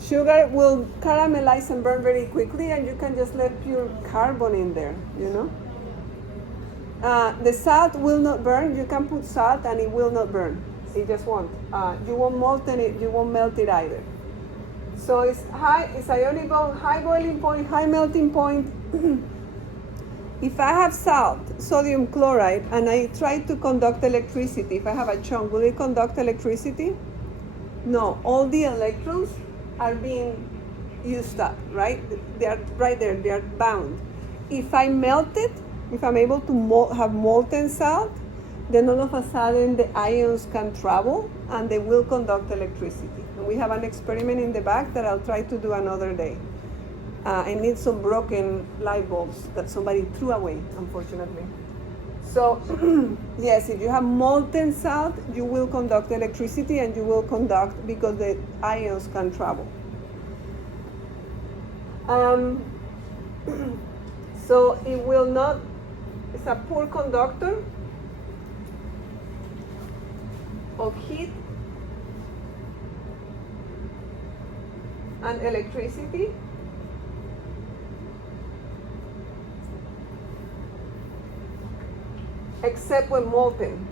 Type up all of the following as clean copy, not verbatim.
Sugar will caramelize and burn very quickly, and you can just let pure carbon in there, you know. The salt will not burn. You can put salt and it will not burn. It just won't. You won't molten it. You won't melt it either. So it's ionic bond, high boiling point, high melting point. If I have salt, sodium chloride, and I try to conduct electricity, if I have a chunk, will it conduct electricity? No, all the electrons are being used up, right? They are right there, they are bound. If I melt it, if I'm able to have molten salt, then all of a sudden the ions can travel and they will conduct electricity. And we have an experiment in the back that I'll try to do another day. I need some broken light bulbs that somebody threw away, unfortunately. So, yes, if you have molten salt, you will conduct electricity and you will conduct because the ions can travel. So it will not, it's a poor conductor of heat and electricity. Except when molten.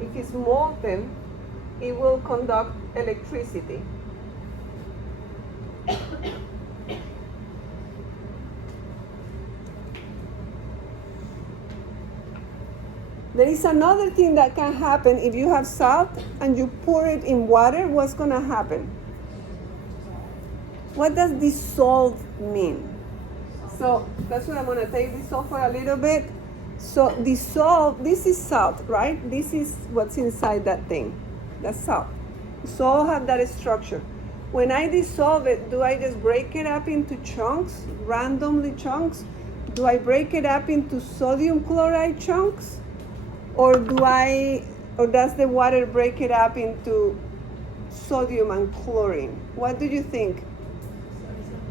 If it's molten, it will conduct electricity. There is another thing that can happen if you have salt and you pour it in water. What's going to happen? What does dissolve mean? So that's what I'm going to take this off for a little bit. So dissolve, this is salt, right? This is what's inside that thing. That's salt. So all have that structure. When I dissolve it, do I just break it up into chunks, randomly chunks? Do I break it up into sodium chloride chunks? Or does the water break it up into sodium and chlorine? What do you think?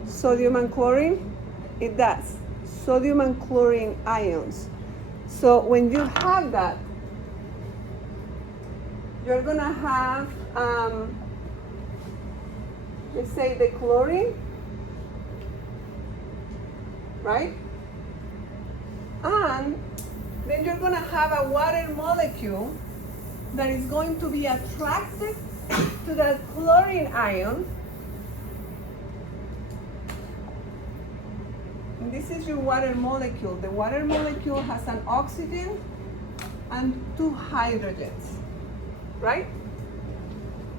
Sodium and chlorine? It does. Sodium and chlorine ions. So when you have that, you're going to have, let's say, the chlorine, right? And then you're going to have a water molecule that is going to be attracted to that chlorine ion. And this is your water molecule. The water molecule has an oxygen and two hydrogens, right?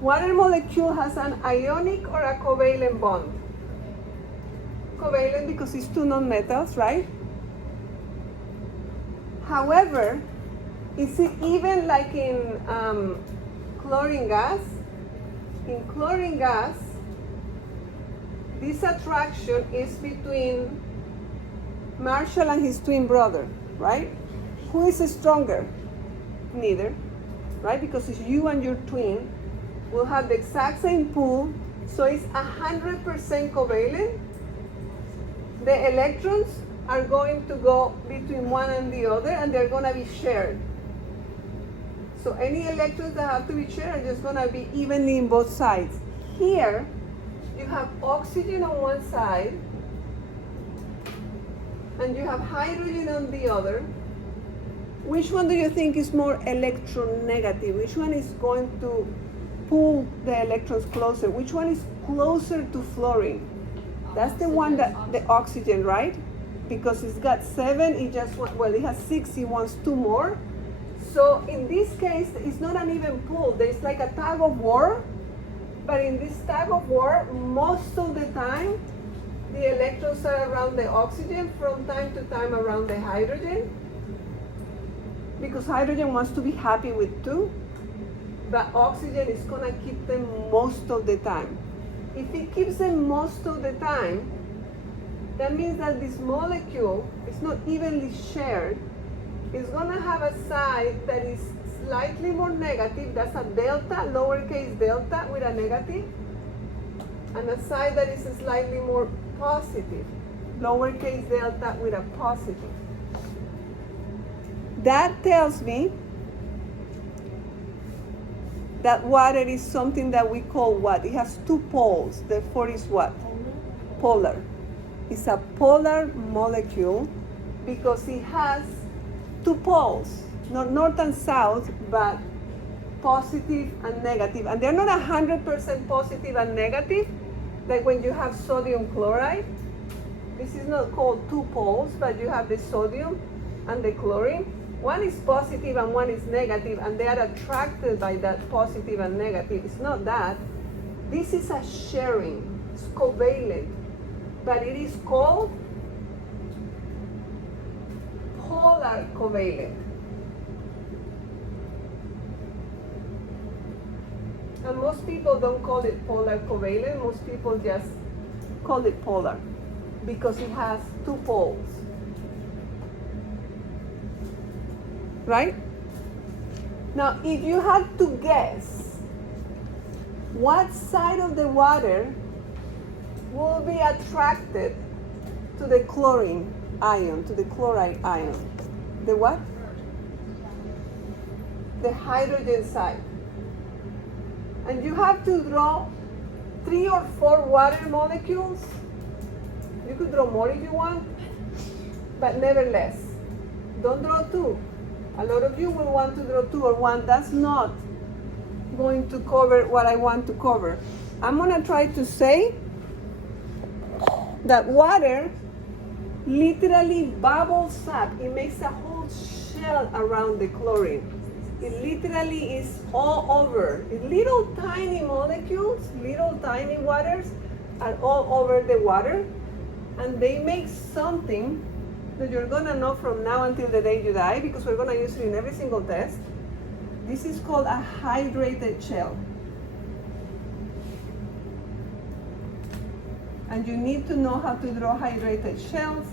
Water molecule has an ionic or a covalent bond. Covalent because it's two nonmetals, right? However, is it even like in chlorine gas? In chlorine gas, this attraction is between Marshall and his twin brother, right? Who is stronger? Neither, right? Because it's you and your twin will have the exact same pull, so it's 100% covalent. The electrons are going to go between one and the other, and they're going to be shared. So any electrons that have to be shared are just going to be evenly in both sides. Here, you have oxygen on one side, and you have hydrogen on the other. Which one do you think is more electronegative? Which one is going to pull the electrons closer? Which one is closer to fluorine? That's the one that the oxygen, right? Because it's got 7, it just wants, well, it has 6, it wants 2 more. So in this case, it's not an even pull. There's like a tug of war, but in this tug of war, most of the time, the electrons are around the oxygen, from time to time around the hydrogen, because hydrogen wants to be happy with 2, but oxygen is going to keep them most of the time. If it keeps them most of the time, that means that this molecule is not evenly shared. It's going to have a side that is slightly more negative, that's a delta, lowercase delta with a negative, and a side that is slightly more positive, lowercase delta with a positive. That tells me That water is something that we call what? It has two poles. Therefore, is what? Polar. It's a polar molecule because it has two poles, not north and south, but positive and negative. And they're not 100% positive and negative, like when you have sodium chloride. This is not called two poles, but you have the sodium and the chlorine. One is positive and one is negative, and they are attracted by that positive and negative. It's not that. This is a sharing. It's covalent. But it is called polar covalent. And most people don't call it polar covalent. Most people just call it polar because it has two poles. Right? Now, if you had to guess what side of the water will be attracted to the chlorine ion, to the chloride ion, the what? The hydrogen side. And you have to draw 3 or 4 water molecules. You could draw more if you want, but never less. Don't draw 2. A lot of you will want to draw 2 or 1. That's not going to cover what I want to cover. I'm going to try to say that water literally bubbles up. It makes a whole shell around the chlorine. It literally is all over. Little tiny molecules, little tiny waters are all over the water, and they make something that you're gonna know from now until the day you die, because we're gonna use it in every single test. This is called a hydrated shell. And you need to know how to draw hydrated shells.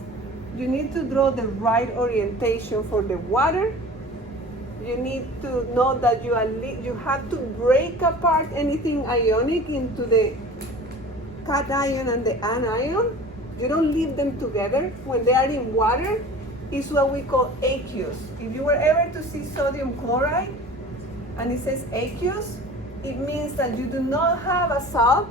You need to draw the right orientation for the water. You need to know that you have to break apart anything ionic into the cation and the anion. You don't leave them together. When they are in water, it's what we call aqueous. If you were ever to see sodium chloride and it says aqueous, it means that you do not have a salt.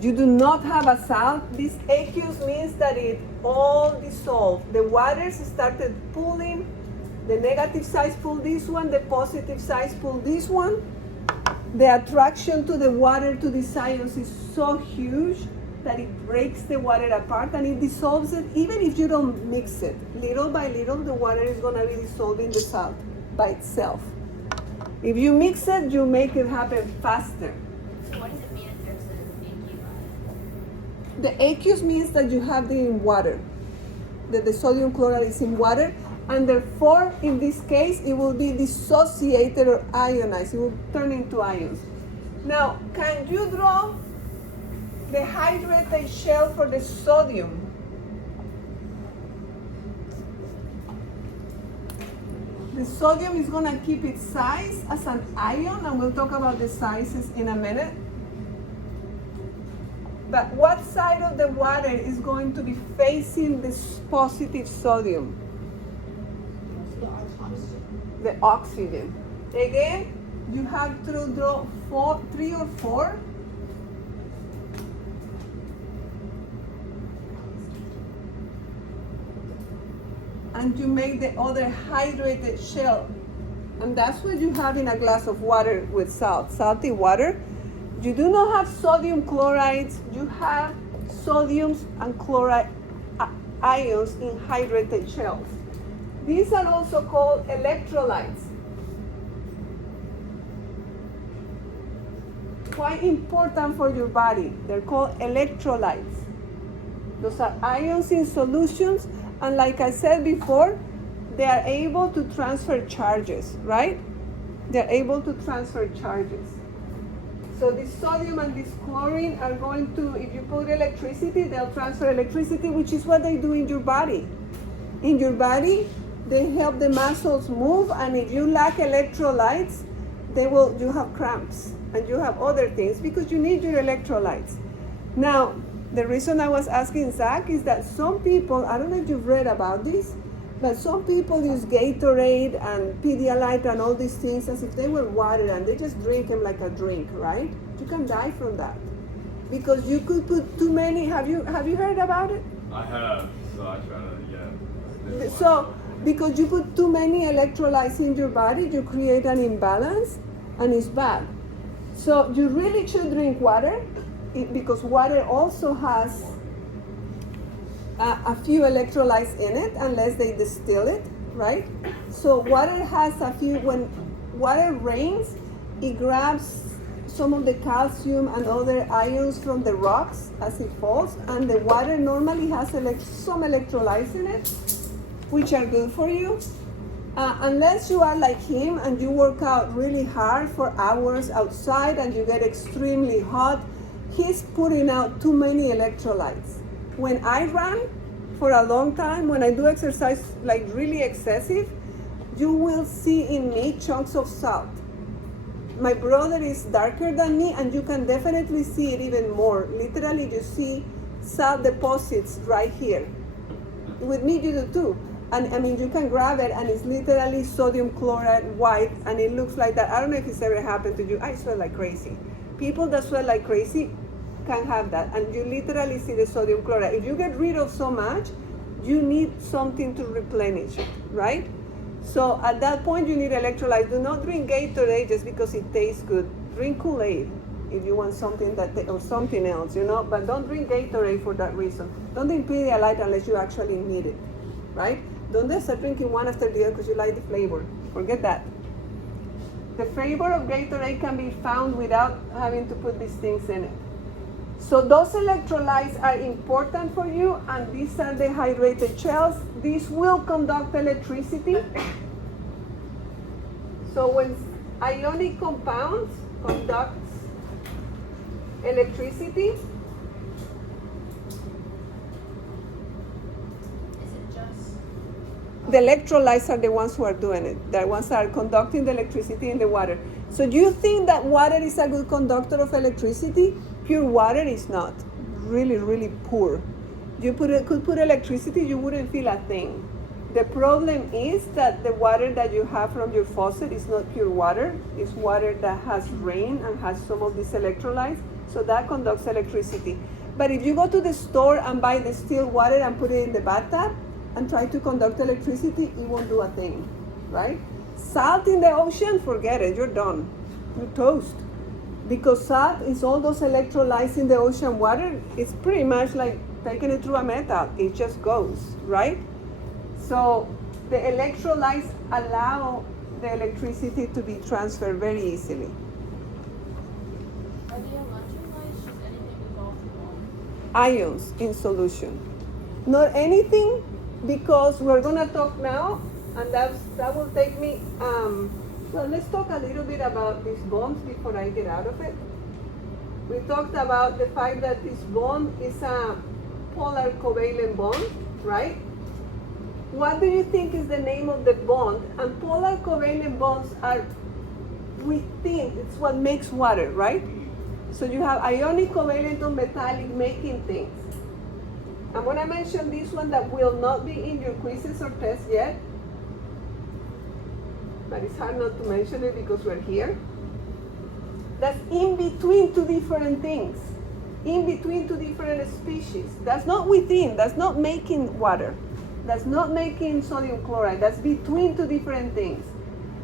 You do not have a salt. This aqueous means that it all dissolved. The waters started pulling. The negative sides pull this one, the positive sides pull this one. The attraction to the water to these ions is so huge that it breaks the water apart and it dissolves it even if you don't mix it. Little by little, the water is going to be dissolving the salt by itself. If you mix it, you make it happen faster. So what does it mean if there's an aqueous? The aqueous means that you have it in water, that the sodium chloride is in water, and therefore, in this case, it will be dissociated or ionized. It will turn into ions. Now, can you draw the hydrated shell for the sodium? The sodium is going to keep its size as an ion, and we'll talk about the sizes in a minute. But what side of the water is going to be facing this positive sodium? The oxygen. Again, you have to draw 3 or 4. And you make the other hydrated shell. And that's what you have in a glass of water with salt, salty water. You do not have sodium chlorides, you have sodiums and chloride ions in hydrated shells. These are also called electrolytes. Quite important for your body. They're called electrolytes. Those are ions in solutions, and like I said before, they are able to transfer charges, right? They're able to transfer charges. So this sodium and this chlorine are going to, if you put electricity, they'll transfer electricity, which is what they do in your body. In your body, they help the muscles move, and if you lack electrolytes, you have cramps and you have other things because you need your electrolytes. Now, the reason I was asking Zach is that some people, I don't know if you've read about this, But some people use Gatorade and Pedialyte and all these things as if they were water, and they just drink them like a drink, right? You can die from that because you could put too many. Have you heard about it? I have, so I try to, yeah. So because you put too many electrolytes in your body, you create an imbalance, and it's bad. So you really should drink water because water also has a few electrolytes in it unless they distill it, right? So water has a few. When water rains, it grabs some of the calcium and other ions from the rocks as it falls, and the water normally has some electrolytes in it, which are good for you. Unless you are like him and you work out really hard for hours outside and you get extremely hot, he's putting out too many electrolytes. When I run for a long time, when I do exercise like really excessive, you will see in me chunks of salt. My brother is darker than me, and you can definitely see it even more. Literally, you see salt deposits right here. With me, you do too. And I mean, you can grab it, and it's literally sodium chloride white, and it looks like that. I don't know if it's ever happened to you. I sweat like crazy. People that sweat like crazy can have that, and you literally see the sodium chloride. If you get rid of so much, you need something to replenish it, right? So at that point, you need electrolytes. Do not drink Gatorade just because it tastes good. Drink Kool-Aid if you want something or something else, But don't drink Gatorade for that reason. Don't drink Pedialyte unless you actually need it, right? Don't just start drinking one after the other because you like the flavor. Forget that. The flavor of Gatorade can be found without having to put these things in it. So those electrolytes are important for you, and these are the hydrated shells. These will conduct electricity. So when ionic compounds conducts electricity, Is it just the electrolytes are the ones who are doing it. They're the ones that are conducting the electricity in the water. So do you think that water is a good conductor of electricity? Pure water is not. Really, really poor. You could put electricity, you wouldn't feel a thing. The problem is that the water that you have from your faucet is not pure water. It's water that has rain and has some of these electrolytes. So that conducts electricity. But if you go to the store and buy distilled water and put it in the bathtub and try to conduct electricity, it won't do a thing, right? Salt in the ocean, forget it, you're done. You're toast. Because salt is all those electrolytes in the ocean water. It's pretty much like taking it through a metal. It just goes, right? So the electrolytes allow the electricity to be transferred very easily. are the electrolytes just anything dissolved in water? Ions in solution. Not anything, because we're gonna talk now, and that will take me, well, let's talk a little bit about these bonds before I get out of it. We talked about the fact that this bond is a polar covalent bond, right? What do you think is the name of the bond? And polar covalent bonds are within, it's what makes water, right? So you have ionic, covalent, or metallic making things. I'm gonna mention this one that will not be in your quizzes or tests yet, but it's hard not to mention it because we're here. That's in between two different things, in between two different species. That's not within, that's not making water. That's not making sodium chloride, that's between two different things.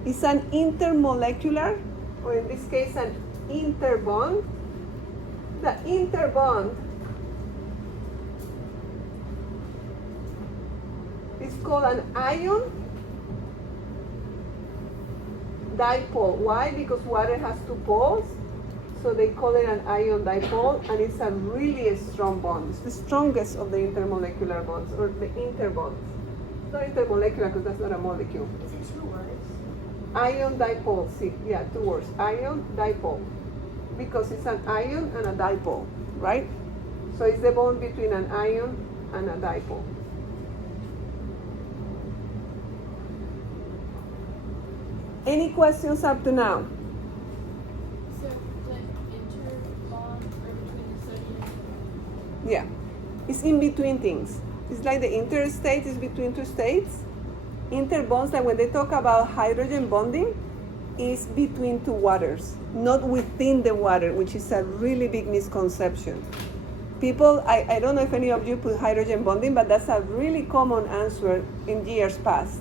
It's an intermolecular, or in this case, an interbond. The interbond is called an ion dipole. Why? Because water has two poles, so they call it an ion dipole, and it's a really strong bond. It's the strongest of the intermolecular bonds, or the interbonds. It's not intermolecular because that's not a molecule. Is it 2 words? Ion dipole, see, yeah, 2 words. Ion dipole, because it's an ion and a dipole, right? So it's the bond between an ion and a dipole. Any questions up to now? So the interbond are between the sodium. Yeah, it's in between things. It's like the interstate is between two states. Interbonds, like when they talk about hydrogen bonding, is between two waters, not within the water, which is a really big misconception. People, I don't know if any of you put hydrogen bonding, but that's a really common answer in years past.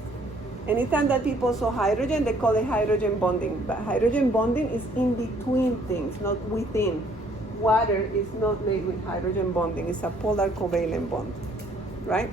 Anytime that people saw hydrogen, they call it hydrogen bonding. But hydrogen bonding is in between things, not within. Water is not made with hydrogen bonding. It's a polar covalent bond, right?